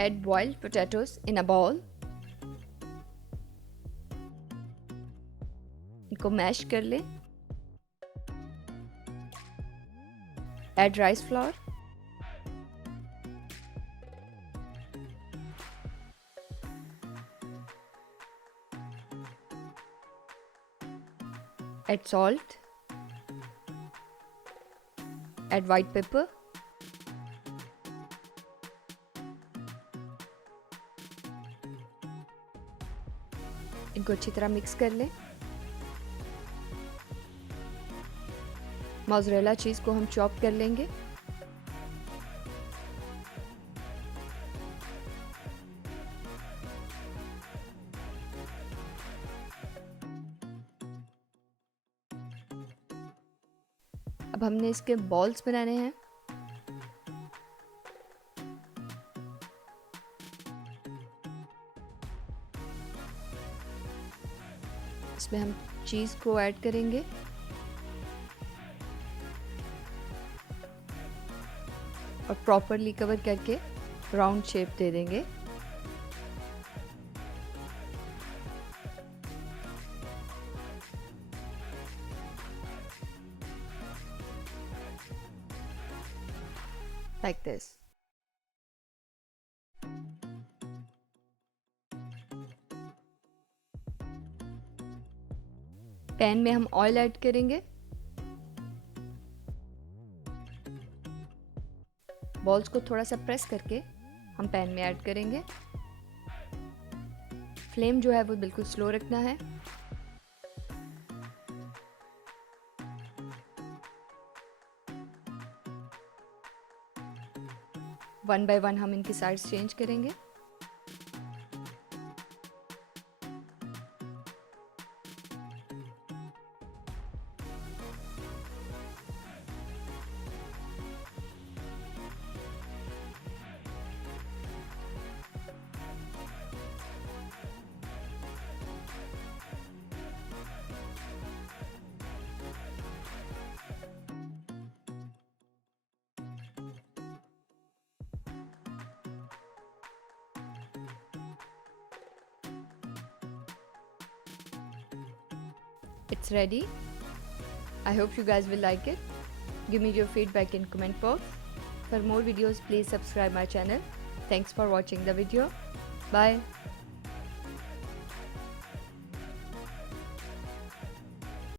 Add boiled potatoes in a bowl. इनको mash कर लें. Add rice flour. Add salt. Add white pepper. इनको अच्छी तरह मिक्स कर लें. मोज़रेला चीज़ को हम चॉप कर लेंगे. अब हमने इसके बॉल्स बनाने हैं. इसमें हम चीज़ को ऐड करेंगे. और प्रॉपरली कवर करके राउंड शेप दे देंगे. Like this. पैन में हम ऑयल ऐड करेंगे. बॉल्स को थोड़ा सा प्रेस करके हम पैन में ऐड करेंगे. फ्लेम जो है वो बिल्कुल स्लो रखना है. वन बाय वन हम इनकी साइड्स चेंज करेंगे. It's ready. I hope you guys will like it. Give me your feedback in comment box. For more videos, please subscribe my channel. Thanks for watching the video. Bye.